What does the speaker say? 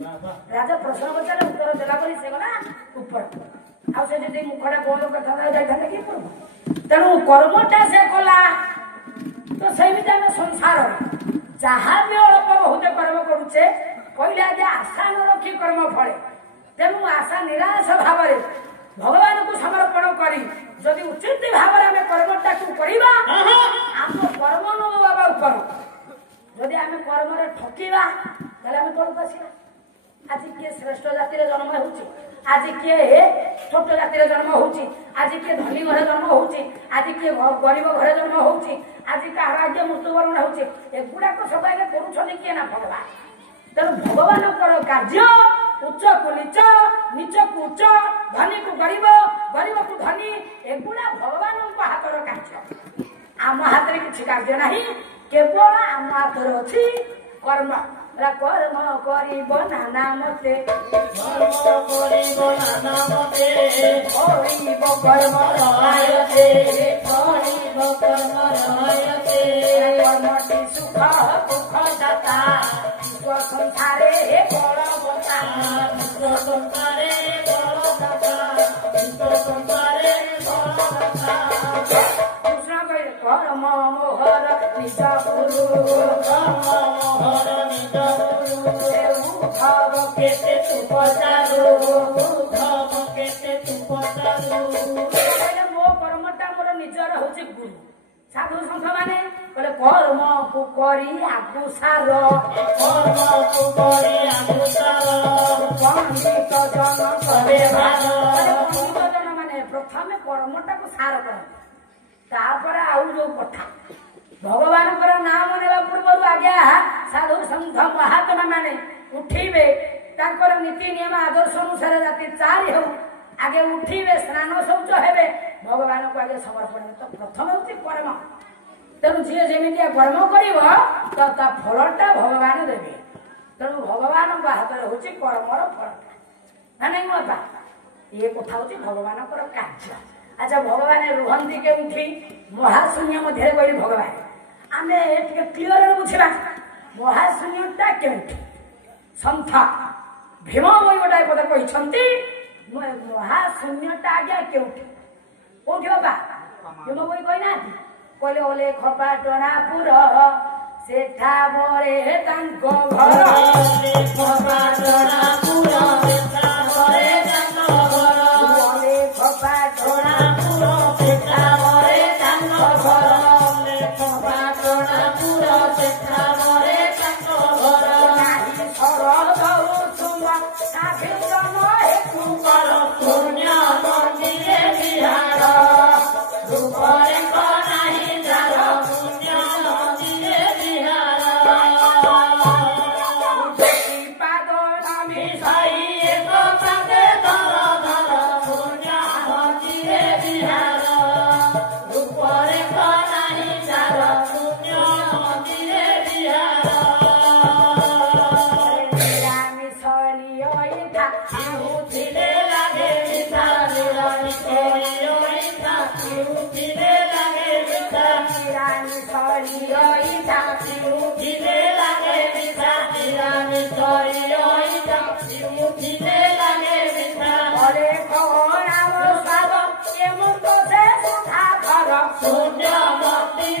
राजा प्रश्न पचारे उत्तर देला परी से गला ऊपर आ से जदी मुखडा बोल कथा जाइथा कि पड़ब तेणु कर्मटा से कला तो सेमिता में संसार जहाँ भी अल्प बहुत कर्म करुचे पहले आगे आशा न रखी कर्म फले तेणु आशा निराश भाव भगवान को समर्पण करी जदि उचित भाव में कर्मटा को करवा आम कर्म न बाबा ऊपर जदि आम कर्म ठकिवा आम कौन पशिवा आज किए श्रेष्ठ जाति जन्म हो आज किए छोट जाति जन्म हो आज किए धनी घर जन्म हो आज किए गरीब घर जन्म हो आज कह राज्य मृत्युवरण होगुड़ाक सब आगे करुँच किए ना भगवान तेणु भगवान कार्य उच्च को नीच नीच को उच्च धनी को गरीब गरीब को धनी एगुड़ा भगवान हाथर कार्य आम हाथ में किसी कार्य नहीं केवल आम हाथर अच्छी कर्म कर्म करिब नाना मते करिब कर्म रहायते कर्मटी सुख दुख दाता संसारे बलवता संसारे बलदाता संसारे बलदाता कृष्ण कहे कर्म मोहर निज गुरु कर्म मोहर निज गुरु भाव केते तू पचारू भाव केते तू पचारू मो कर्मटा मोर निजर होची गुरु साधु संत माने कहले कर्म को करी आगु सार कर्म को करी आगु सार पंडित जन करे भार पंडित जन माने प्रथमे कर्मटा को सार कर तापरे आउ जो कथा भगवान नाम नेवा पूर्व आज्ञा साधु संत महात्मा माने उठिबे तांकर नीति नियम आदर्श अनुसार जाति चारि हो आगे उठिबे स्नान शौच हेबे भगवान को आगे समर्पण तो प्रथम होची कर्म तेणु जी जमीन कर्म कर फलटा भगवान देवे तेणु भगवान हाथ में हूँ कर्मर फलटा ना नहीं बापा ये कथा हूँ भगवान कार्य अच्छा भगवान रुहती के महाशून्य मध्य कहली भगवान आम क्लीयर बुझा महाशून्यटा केमती सन्थ भीम बई गोटाए पद कहते महाशून्यटा आज्ञा केउठी कौटी बाबा भीम बई कहना कहले ओले खपाटणापुर सेठा बरे तांक घर खपाटणापुर सेठा बरे तांक घर ओले खपाटणापुर सेठा बरे तांक घर ओले खपाटणापुर सेठा बरे तांक घर नाही सरद उत्तम साधन हेतु कर पुण्य मंदिरे बिहार रूपरे पुण्य